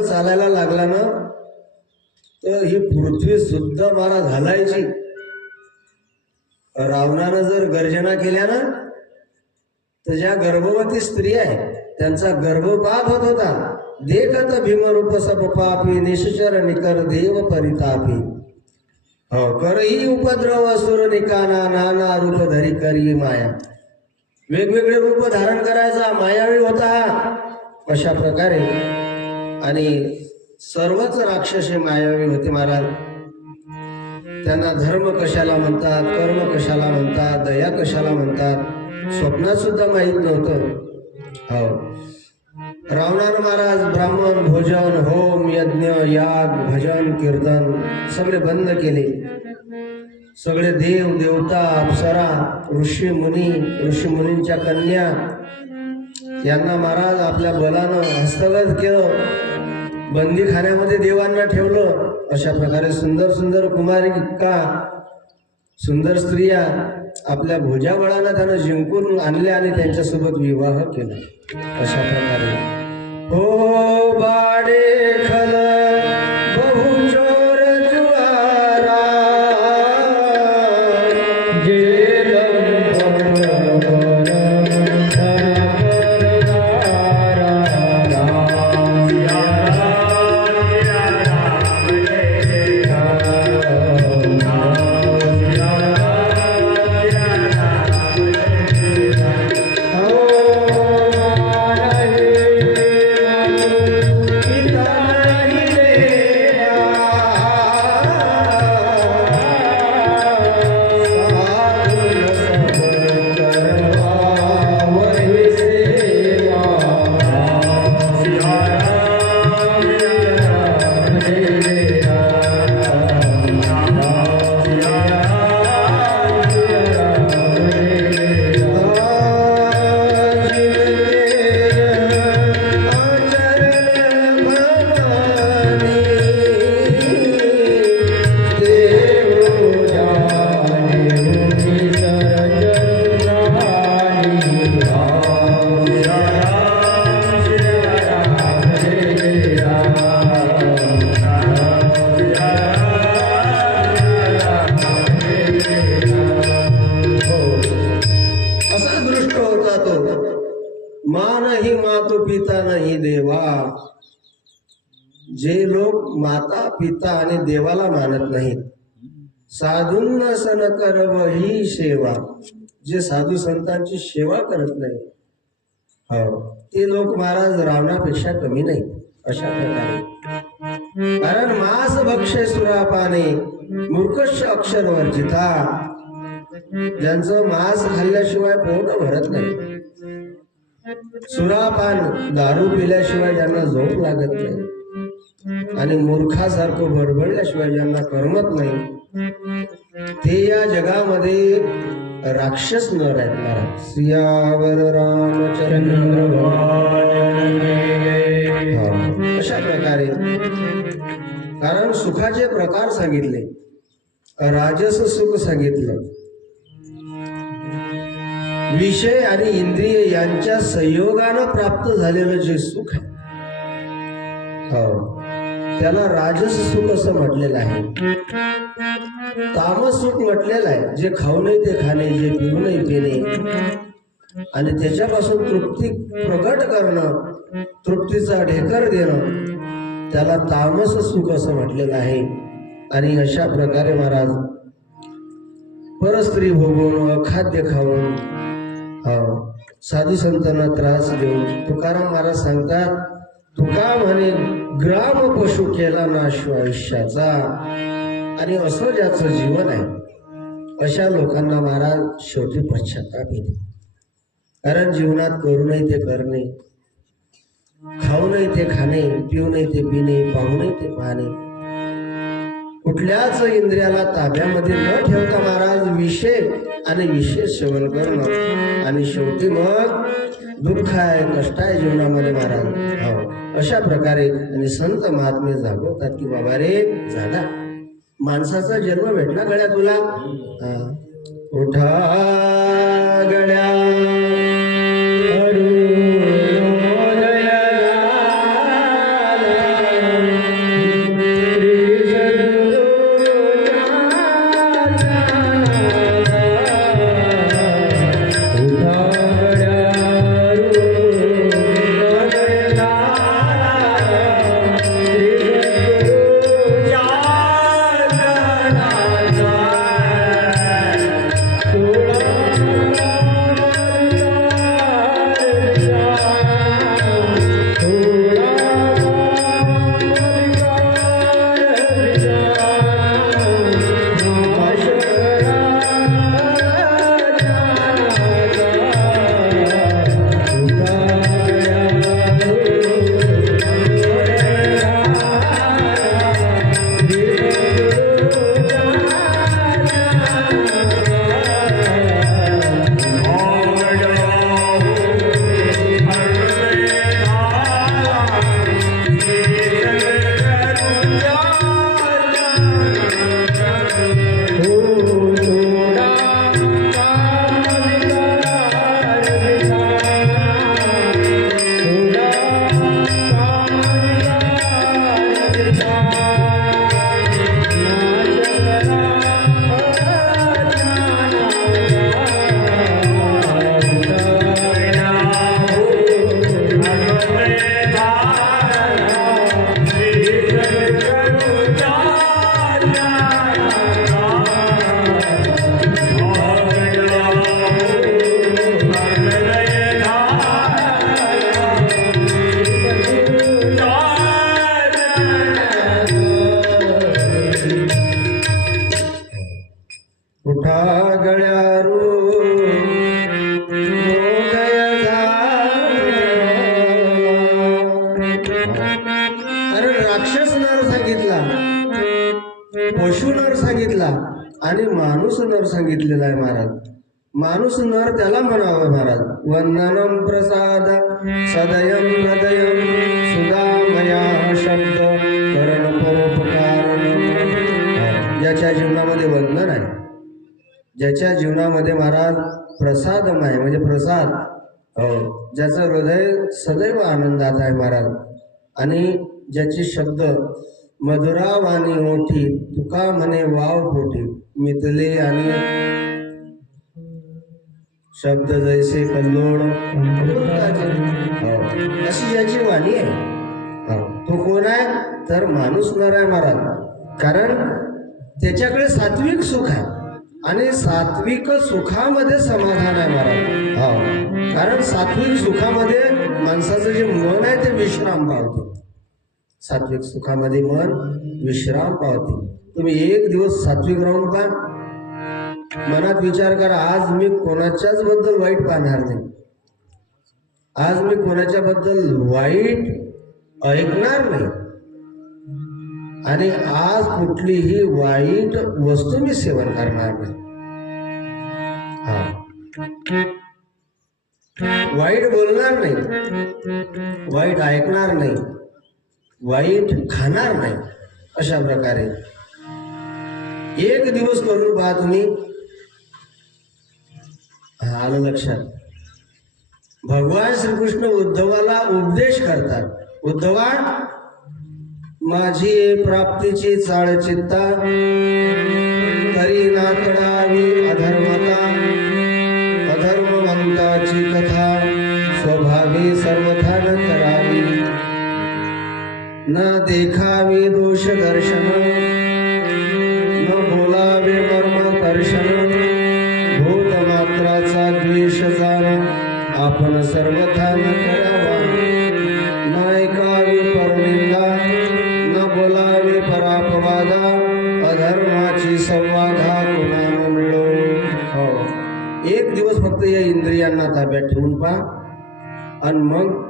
चालायला लागला ना तर ही पृथ्वी सुद्धा मारा घालायची. रावणानं जर गर्जना केल्या ना तर ज्या गर्भवती स्त्री आहे त्यांचा गर्भपात होत होता. देखत भीमरूप सब पापी निश्चर निकर देव परितापी. हो करही उपद्रव असुर निकाना नाना रूप धरी करी माया. वेगवेगळे रूप धारण करायचा मायावी होता. अशा प्रकारे आणि सर्वच राक्षसे मायावी होते महाराज. त्यांना धर्म कशाला म्हणतात, कर्म कशाला म्हणतात, दया कशाला म्हणतात स्वप्नात सुद्धा माहीत नव्हतं. हो रावणानं महाराज ब्राह्मण भोजन होम यज्ञ याग भजन कीर्तन सगळे बंद केले. सगळे देव देवता अप्सरा ऋषी मुनींच्या कन्या यांना महाराज आपल्या बलानं हस्तगत केलं. बंदीखान्यामध्ये देवांना ठेवलं. अशा प्रकारे सुंदर सुंदर कुमारिका सुंदर स्त्रिया आपल्या भुजाबळानं त्यानं जिंकून आणल्या आणि त्यांच्यासोबत विवाह केला. अशा प्रकारे हो बाडे खल बहुचोर जुआरा पिता नाही देवा. जे लोक माता पिता आणि देवाला मानत नाहीत, साधूंना सन करव ही सेवा, जे साधू संतांची सेवा करत नाही, हो ते लोक महाराज रावणापेक्षा कमी नाही. अशा प्रकारे कारण मास भक्षे सुरापाने मूर्खश अक्षर वर्जिता, ज्यांचं मांस खाल्ल्याशिवाय पोट भरत नाही, सुरापान दारू पिल्याशिवाय ज्यांना झोप लागत नाही आणि मूर्खासारखं बडबडल्याशिवाय ज्यांना करमत नाही, ते या जगामध्ये राक्षस न राहणार. सियावर रामचंद्र अशा प्रकारे कारण सुखाचे प्रकार सांगितले, राजस सुख सांगितलं, विषय आणि इंद्रिय यांच्या संयोगानं प्राप्त झालेलं जे सुख आहे, हो, त्याला राजस सुख असं म्हटलेलं आहे. तामस सुख म्हटलेलं आहे जे खाऊ नये ते खाणे, जे पिऊ नये पिणे आणि त्याच्यापासून तृप्ती प्रकट करणं, तृप्तीचा ढेकर देणं, त्याला तामस सुख असं म्हटलेलं आहे. आणि अशा प्रकारे महाराज परस्त्री भोगून, अखाद्य खाऊन, साधू संतांना त्रास देऊन, तुकाराम महाराज सांगतात, तुका म्हणे ग्राम पशु केला नाश आयुष्याचा. आणि असं ज्याचं जीवन आहे अशा लोकांना महाराज शेवटी पश्चाताप येते. कारण जीवनात करू नये ते करणे, खाऊ नये ते खाणे, पिऊ नये ते पिणे, पाहू नये ते पाहणे, कुठल्याच इंद्रियाला ताब्यामध्ये न ठेवता महाराज विषय आणि विशेष सेवन करणं आणि शेवटी मग दुःख आहे, कष्ट आहे जीवनामध्ये महाराज. हो, अशा प्रकारे आणि संत महात्मे जागवतात की बाबा रे झाला माणसाचा जन्म भेटला गड्या तुला, उठा गड्या राक्षस नर सांगितला, पशु नर सांगितला आणि माणूस नर सांगितलेला आहे महाराज. माणूस नर त्याला म्हणावं महाराज, वंदनम प्रसाद सदयम हृदयम सुदामया शब्द करण परोपकार. ज्याच्या जीवनामध्ये वंदन आहे, ज्याच्या जीवनामध्ये महाराज प्रसादम आहे म्हणजे प्रसाद, ज्याचं हृदय सदैव आनंदात आहे महाराज, आणि ज्याचे शब्द मधुरावाणी ओठी, तुका म्हणे वाव पोटी, मितले आणि शब्द जैसे कल्लोळ, अशी ज्याची वाणी आहे तो कोण आहे तर माणूस नर आहे महाराज. कारण त्याच्याकडे सात्विक सुख आहे आणि सात्विक सुखामध्ये समाधान आहे महाराज. कारण सात्विक सुखामध्ये माणसाचं जे मन आहे ते विश्राम पावते. सात्विक सुखामध्ये मन विश्राम पावते. तुम्ही एक दिवस सात्विक राहून पहा, मनात विचार करा, आज मी कोणाच्याच बद्दल वाईट पाहणार नाही, आज मी कोणाच्या बद्दल वाईट ऐकणार नाही, आणि आज कुठलीही वाईट वस्तू मी सेवन करणार नाही. वाईट बोलणार नाही, वाईट ऐकणार नाही, वाईट खाणार नाही. अशा प्रकारे एक दिवस करून पहा तुम्ही. आलं लक्षात? भगवान श्रीकृष्ण उद्धवाला उपदेश करतात. उद्धवा, माझी प्राप्तीची चाळ चित्ता, तरी नातडावी अधर्मता, अधर्मवंताची कथा, स्वभावी सर्वथा न करावी, न देखावे दोष दर्शन, न बोलावे मर्म कर्षण, भूत मात्राचा द्वेष जाण, आपण सर्वथा न करावा, न ऐकावी परनिंदा, न बोलावे परापवादा, अधर्माची संवादा कुणाला मिळो. एक दिवस फक्त या इंद्रियांना ताब्यात ठेवून पहा, आणि मग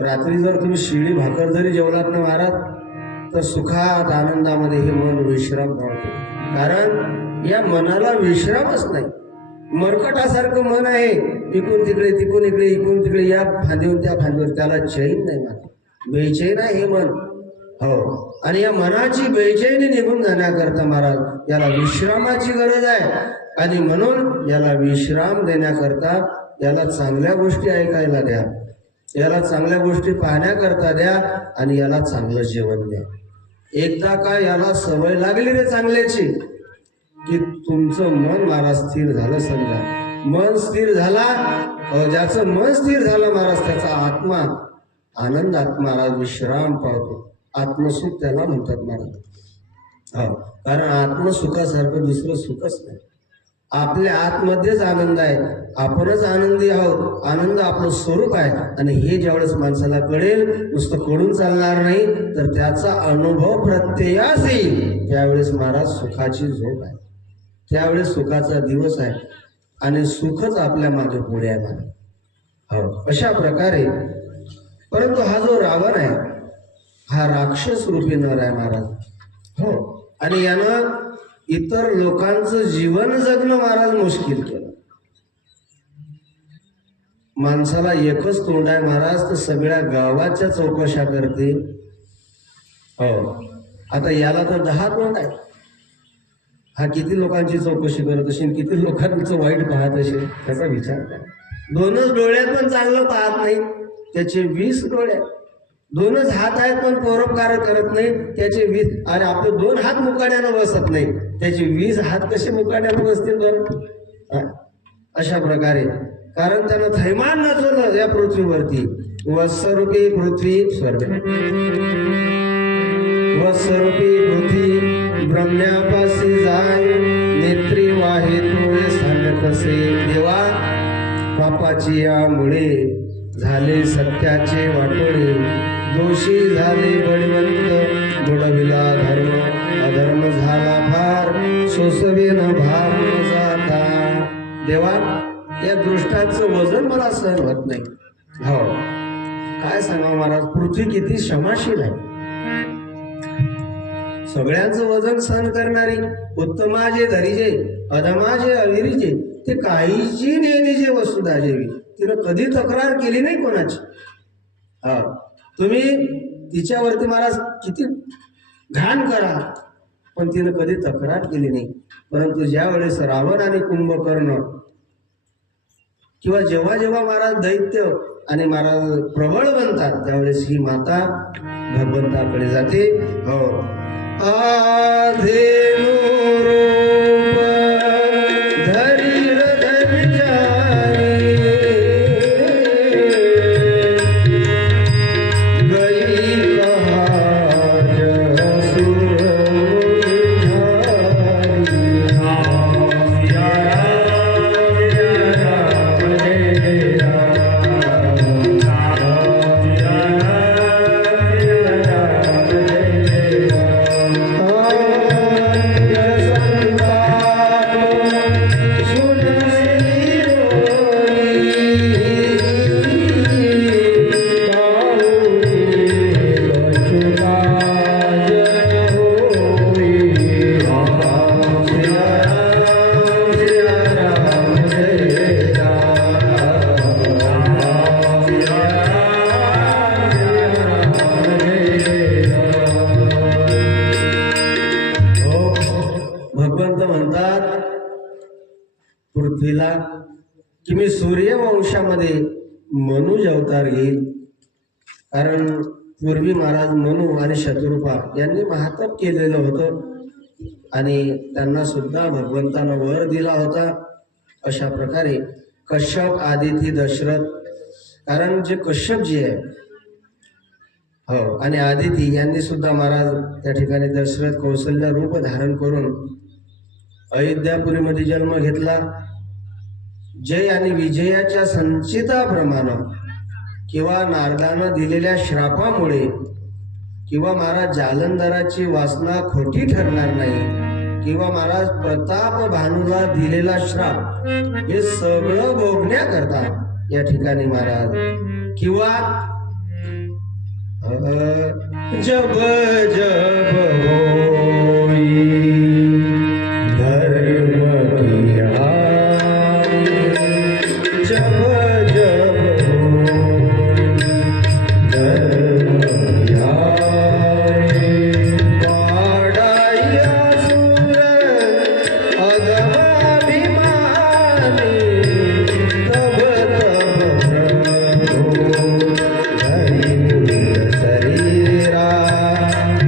रात्री जर तुम्ही शिळी भाकर जरी जेवलात ना महाराज, तर सुखात आनंदामध्ये हे मन विश्राम पावते. कारण या मनाला विश्रामच नाही. मरकटासारखं मन आहे, इकून तिकडे तिकून इकडे इकून तिकडे, या फांदीवर त्या फांदीवर, त्याला चैन नाही. मला बेचैन आहे हे मन. हो, आणि या मनाची बेचैनी निघून जाण्याकरता महाराज याला विश्रामाची गरज आहे. आणि म्हणून याला विश्राम देण्याकरता याला चांगल्या गोष्टी ऐकायला द्या, याला चांगल्या गोष्टी पाहण्याकरता द्या, आणि याला चांगलं जेवण द्या. एकदा का याला सवय लागली रे चांगल्याची, की तुमचं मन महाराज स्थिर झालं. समजा मन स्थिर झाला, ज्याचं मन स्थिर झालं महाराज, त्याचा आत्मा आनंदात महाराज विश्राम पावतो. आत्मसुख त्याला म्हणतात महाराज. हो, कारण आत्मसुखासारखं दुसरं सुखच नाही. आपल्या आतमध्येच आनंद आहे, आपणच आनंदी आहोत, आनंद आपलं स्वरूप आहे. आणि हे ज्यावेळेस माणसाला कळेल, नुसतं कळून चालणार नाही, तर त्याचा अनुभव प्रत्ययास येईल. त्यावेळेस महाराज सुखाची झोप आहे, त्यावेळेस सुखाचा दिवस आहे, आणि सुखच आपल्या मागे पुढे आहे महाराज. हो, अशा प्रकारे. परंतु हा जो रावण आहे, हा राक्षस रूपी नर आहे महाराज. हो, आणि यानं इतर लोकांचं जीवन जगणं महाराज मुश्किल केलं. माणसाला एकच तोंड आहे महाराज, तर सगळ्या गावाच्या चौकशा करते. हो, आता याला तर 10 तोंड आहे. हा किती लोकांची चौकशी करत असेल, किती लोकांचं वाईट पाहत असेल, त्याचा विचार करा. 2च डोळ्यात पण चांगलं पाहत नाही, त्याचे 20 डोळे. 2च हात आहेत पण परोपकार करत नाही, त्याचे 20. आणि आपले 2 हात मुकाड्यानं बसत नाही, त्याचे 20 हात कसे मुकाड्यानं बसतील बरं? अशा प्रकारे. कारण त्यानं थैमान नचवलं या पृथ्वीवरती. वत्सरूपी पृथ्वी स्वर्ग, वत्सरूपी पृथ्वी ब्रह्म्यापासी जाय, नेत्री वाहे तोय सांग कसे. देवा, पापाची यामुळे झाले सत्याचे वाटोळे, दोषी झाले बळीवंत, बुडविला धर्म, अधर्म झाला भार, सोसवे न भार न जाता. देवा, या दृष्टांचं वजन मला सहन होत नाही. हो, काय सांगावं महाराज, पृथ्वी किती क्षमाशील आहे. सगळ्यांचं वजन सहन करणारी, उत्तमाजे धरीजे, अधमाजे अविरीजे, ते काहीची नेणीजे वसुधा जेवी. तिनं कधी तक्रार केली नाही कोणाची. हा, तुम्ही तिच्यावरती महाराज किती घाण करा, पण तिनं कधी तक्रार केली नाही. परंतु ज्या वेळेस रावण आणि कुंभकर्ण, किंवा जेव्हा जेव्हा महाराज दैत्य आणि महाराज प्रबळ बनतात, त्यावेळेस ही माता भगवंताकडे जाते. हो, आधेनु रूप धरीर धरिजाई, गई कहाज सुर पृथ्वीला की मी सूर्यवंशामध्ये मनुज अवतार घेईल. कारण पूर्वी महाराज मनु आणि शत्रुपा यांनी महातप केलेलं होतं आणि त्यांना सुद्धा भगवंतानं वर दिला होता. अशा प्रकारे कश्यप आदिती दशरथ, कारण जे कश्यप जी आहे हो आणि आदिती यांनी सुद्धा महाराज त्या ठिकाणी दशरथ कौशल्य रूप धारण करून अयोध्यापुरीमध्ये जन्म घेतला. जय आणि विजयाच्या संचिताप्रमाणे किंवा नारदानं दिलेल्या श्रापामुळे किंवा महाराज जालंधराची वासना खोटी ठरणार नाही किंवा महाराज प्रताप भानूला दिलेला श्राप हे सगळं भोगण्याकरता या ठिकाणी महाराज किंवा जब जब होई धर्म की हानि, जब जब होई धर्म की हानि, वाडाई असुर अधमाभिमानी, तब तब प्रभु धरि मूल शरीरा,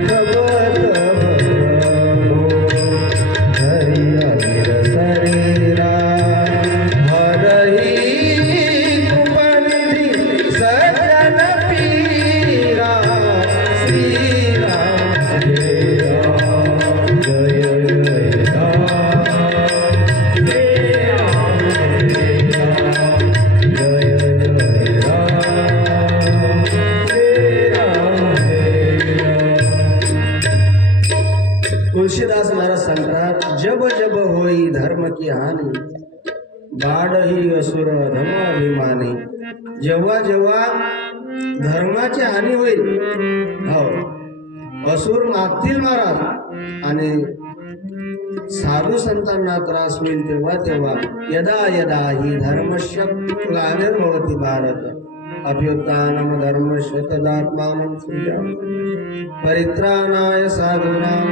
तब तब प्रभु धरि अमीर शरीरा, हरहि कृपानिधि सज्जन पीरा, श्री राम जय राम, जय जय राम, श्री राम जय राम, जय जय राम, श्री राम जय राम. तुलसीदास महाराज सांगतात, जब जब होई धर्म की हानी, बाढही असुर धर्माभिमानी. जेव्हा जेव्हा धर्माची हानी होईल हो असुर मागतील महाराज आणि साधू संतांना त्रास होईल तेव्हा तेव्हा यदा यदा ही धर्मस्य ग्लानिर्भवति भारत अभ्युत्थानम धर्मस्य तदात्मानं सृजामि परित्राणाय साधूनां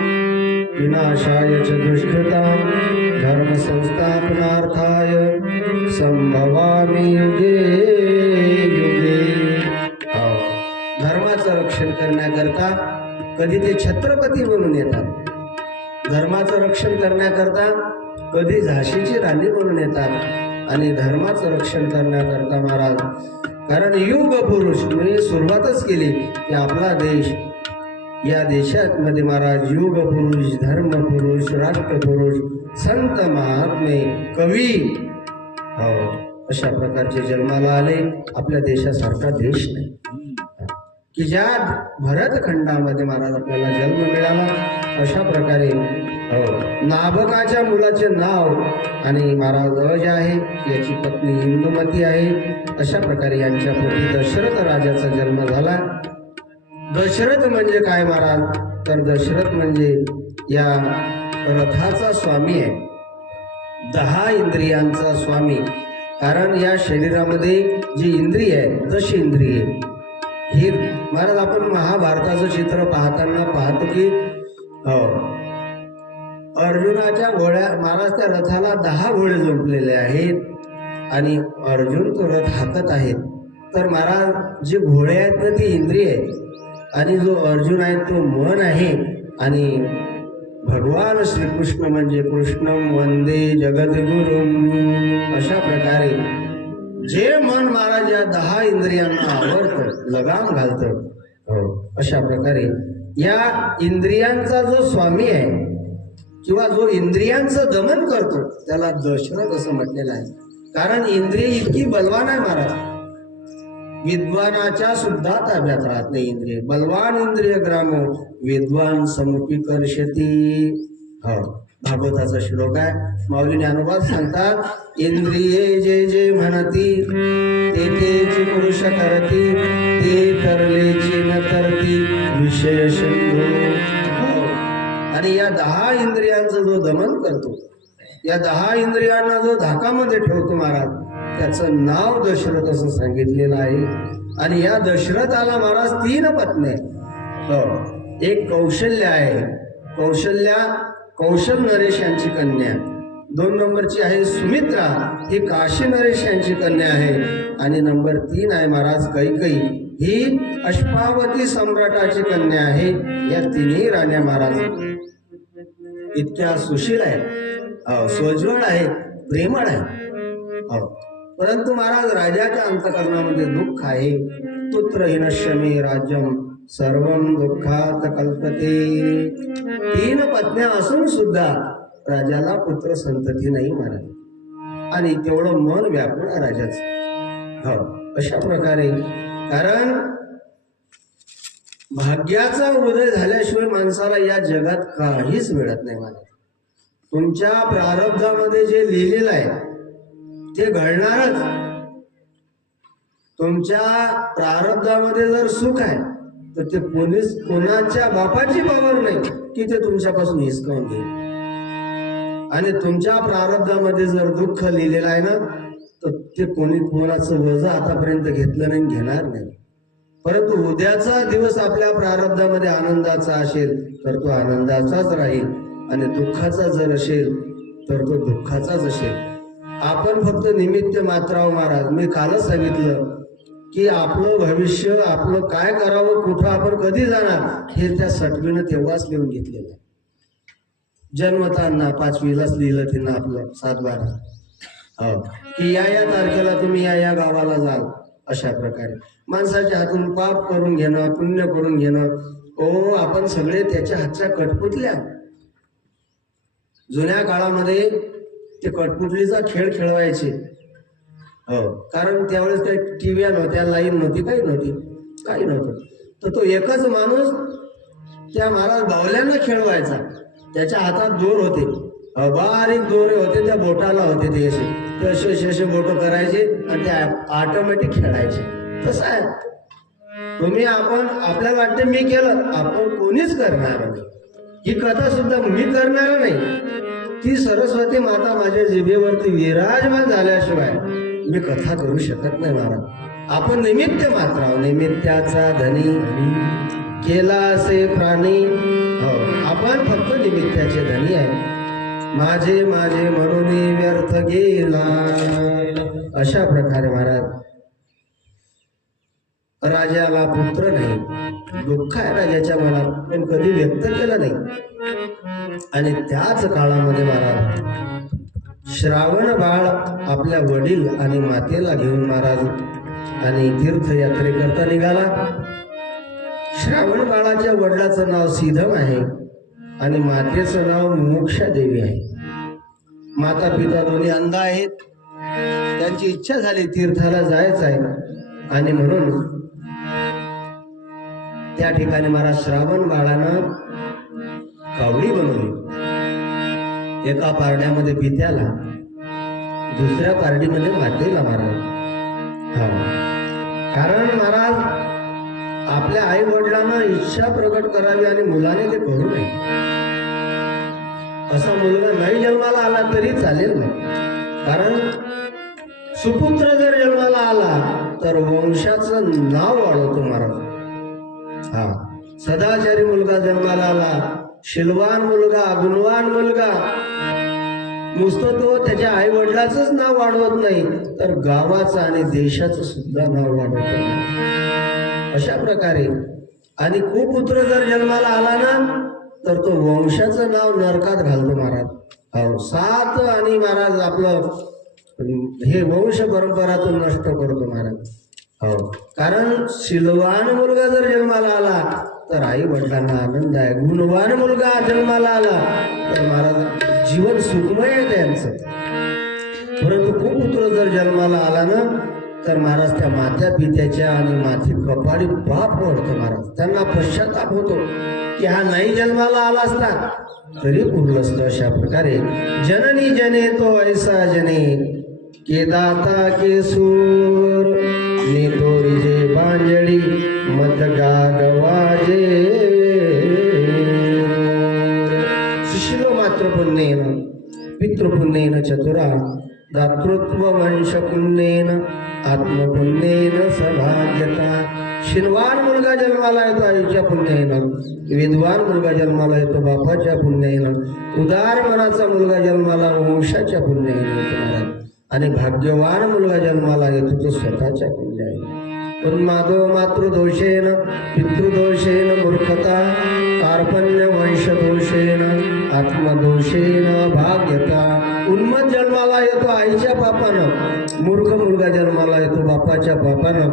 विनाशाय च दुष्कृतां धर्म संस्थापनार्थाय संभवामि युगे युगे. धर्माचं रक्षण करण्याकरता कधी ते छत्रपती बनून येतात, धर्माचं रक्षण करण्याकरता कधी झाशीची राणी बनून येतात आणि धर्माचं रक्षण करण्याकरता महाराज, कारण युग पुरुष मी सुरुवातच केली की आपला देश या देशात मध्ये महाराज युग पुरुष, धर्म पुरुष, राष्ट्रपुरुष, संत महात्मे, कवी हो अशा प्रकारचे जन्माला आले. आपल्या देशासारखा देश नाही की ज्या भरतखंडामध्ये महाराज आपल्याला जन्म मिळाला. अशा प्रकारे हो नाभकाच्या मुलाचे नाव आणि महाराज अज आहे, याची पत्नी इंदुमती आहे. अशा प्रकारे यांच्या पोटी दशरथ राजाचा जन्म झाला. दशरथ म्हणजे काय महाराज, तर दशरथ म्हणजे या रथाचा स्वामी आहे, 10 इंद्रियांचा स्वामी. कारण या शरीरामध्ये जी इंद्रिय आहे, 10 इंद्रिय ही महाराज आपण महाभारताचं चित्र पाहताना पाहतो की हो अर्जुनाच्या घोड्या महाराज त्या रथाला 10 घोडे जुंपलेले आहेत आणि अर्जुन तो रथ हाकत आहेत. तर महाराज जे घोडे आहेत ना ती इंद्रिय आहे आणि जो अर्जुन आहे तो मन आहे. आणि भगवान श्रीकृष्ण म्हणजे कृष्णम वंदे जगद्गुरुम. अशा प्रकारे जे मन महाराज या 10 इंद्रियांना आवडतं, लगाम घालतं हो अशा प्रकारे या इंद्रियांचा जो स्वामी आहे किंवा जो इंद्रियांचं दमन करतो त्याला दशरथ असं म्हटलेलं आहे. कारण इंद्रिय इतकी बलवान आहे महाराज, विद्वानाच्या सुद्धा ताब्यात राहत नाही इंद्रिय. बलवान इंद्रिय ग्रामो विद्वान समुपीकर्षती. हो भागवताचा श्लोक आहे. माऊली ज्ञानोबा सांगतात, इंद्रिये जे जे म्हणती ते तेच पुरुष करती, ते तरलेची न तरती विशेष. आणि या 10 इंद्रियांचं जो दमन करतो, या 10 इंद्रियांना जो धाकामध्ये ठेवतो महाराज, त्याचं नाव दशरथ असं सांगितलेलं आहे. आणि या दशरथाला महाराज 3 पत्नी आहेत. एक कौशल्या आहे, कौशल नरेश यांची कन्या. 2 नंबरची आहे सुमित्रा, ही काशी नरेश यांची कन्या आहे. आणि नंबर 3 आहे महाराज कैकई, ही अश्वावती सम्राटाची कन्या आहे. या तिन्ही राण्या महाराज इतक्या सुशील आहेत, सोज्वळ आहेत, प्रेमळ आहेत. परंतु महाराज राजाच्या अंतःकरणामध्ये दुःख आहे. पुत्रहीनश्यमे राज्यम सर्वं दुःखात कल्पते. 3 पत्न्या असून सुद्धा राजाला पुत्र संतती नाही महाराज, आणि तेवढं मन व्याकुळ आहे राजाचं. अशा प्रकारे, कारण भाग्याचा उदय झाल्याशिवाय माणसाला या जगात काहीच मिळत नाही महाराज. तुमच्या प्रारब्धामध्ये जे लिहिलेलं आहे ते घडणारच. तुमच्या प्रारब्धामध्ये जर सुख आहे तर ते कोणाच्या बापाची पावर नाही की ते तुमच्यापासून हिसकावून घेईल. आणि तुमच्या प्रारब्धामध्ये जर दुःख लिहिलेलं आहे ना, तर ते कोणाचं वजन आतापर्यंत घेतलं नाही, घेणार नाही. परंतु उद्याचा दिवस आपल्या प्रारब्धामध्ये आनंदाचा असेल तर तो आनंदाचाच राहील, आणि दुःखाचा जर असेल तर तो दुःखाचाच असेल. आपण फक्त निमित्त मात्र आहोत महाराज. मी कालच सांगितलं की आपलं भविष्य, आपलं काय करावं, कुठं आपण कधी जाणार, हे त्या सटवीनं तेव्हाच लिहून घेतलेलं आहे. जन्मताना 5वीलाच लिहिलं तिनं आपलं 7/12, की या तारखेला तुम्ही या गावाला जाल. अशा प्रकारे माणसाच्या हातून पाप करून घेणं, पुण्य करून घेणं, आपण सगळे त्याच्या हातच्या कठपुतल्या. जुन्या काळामध्ये ते कठपुतलीचा खेळ खेळवायचे. कारण त्यावेळेस काही टीव्ही नव्हत्या, लाईन नव्हती, काही नव्हतं. तर तो एकच माणूस त्या महाराज बावल्यांना खेळवायचा. त्याच्या हातात दोर होते, बारीक दोरे होते, त्या बोटाला होते ते असे बोट करायचे आणि ते ऑटोमॅटिक खेळायचे. तसं आहे. तुम्ही आपल्याला वाटते मी केलं, आपण कोणीच करणार नाही. ही कथा सुद्धा मी करणार नाही. ती सरस्वती माता माझ्या जिभेवरती विराजमान झाल्याशिवाय मी कथा करू शकत नाही महाराज. आपण निमित्त मात्र आहोत. निमित्ताचा धनी केला असे प्राणी. आपण फक्त निमित्ताचे धनी आहे. माझे म्हणून व्यर्थ गेला. अशा प्रकारे महाराज राजाला पुत्र नाही, दुःख आहे राजाच्या मनात, पण कधी व्यक्त केलं नाही. आणि त्याच काळामध्ये महाराज श्रावण बाळ आपल्या वडील आणि मातेला घेऊन महाराज आणि तीर्थयात्रेकरता निघाला. श्रावण बाळाच्या वडिलाचं नाव सीधम आहे आणि मातेचं नाव मोक्षा देवी आहे. माता पिता दोन्ही अंध आहेत. त्यांची इच्छा झाली तीर्थाला जायचं आहे, आणि म्हणून त्या ठिकाणी महाराज श्रावण बाळानं कावडी बनवली. एका पारड्यामध्ये पित्याला, दुसऱ्या पारडीमध्ये मातेला महाराज. कारण महाराज आपल्या आई वडिलांना इच्छा प्रकट करावी आणि मुलाने ते करू नये. असा मुलगा नाही जन्माला आला तरी चालेल ना, कारण सुपुत्र जर जन्माला आला तर वंशाचं नाव वाढवतो महाराज. सदाचारी मुलगा जन्माला आला, शिलवान मुलगा, गुणवान मुलगा, नुसतं तो त्याच्या आई वडिलाचंच नाव वाढवत नाही तर गावाचं आणि देशाचं सुद्धा नाव वाढवतो. अशा प्रकारे आणि कुपुत्र जर जन्माला आला ना तर तो वंशाचं नाव नरकात घालतो महाराज. 7 आणि महाराज आपलं हे वंश परंपरा तो नष्ट करतो महाराज. कारण शिलवान मुलगा जर जन्माला आला तर आई वडिलांना आनंद आहे. गुणवान मुलगा जन्माला आला तर महाराज जीवन सुखमय आहे त्यांचं. परंतु कुपुत्र जर जन्माला आला ना तर महाराज त्या मात्या पित्याच्या आणि माती कपाळी पाप पडतो महाराज. त्यांना पश्चाताप होतो की हा नाही जन्माला आला असता तरी पुरलं असतं. अशा प्रकारे जननी जने तो ऐसा जने के दाता के सूर ने तोरिजे बांजडी मत गागवाजे. सुशीलो मात्र पुण्येन पितृपुण्येन चतुरा दातृत्व वंश पुण्येन आत्मपुण्येन सभाग्यता शिनवान मुलगा जन्माला येतो आईच्या पुण्याईनं, विद्वान मुलगा जन्माला येतो बापाच्या पुण्याईनं, उदार मनाचा मुलगा जन्माला वंशाच्या पुण्याईनं येतो महाराज, आणि भाग्यवान मुलगा जन्माला येतो तो स्वतःच्या पुण्याईनं. उन्मादो मातृदोषेन पितृदोषेन मूर्खता कार्पण्य वंशदोषेन आत्मदोषेन भाग्यता. उन्मत जन्माला येतो आईच्या पापानं, मूर्ख मुलगा जन्माला येतो बापाच्या पापानं,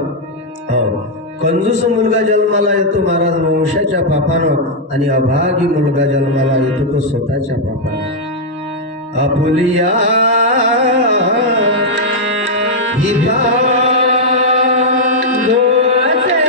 कंजूस मुलगा जन्माला येतो महाराज वंशाच्या पापानं, आणि अभागी मुलगा जन्माला येतो तो स्वतःच्या पापानं. आपुलिया हिता दोचे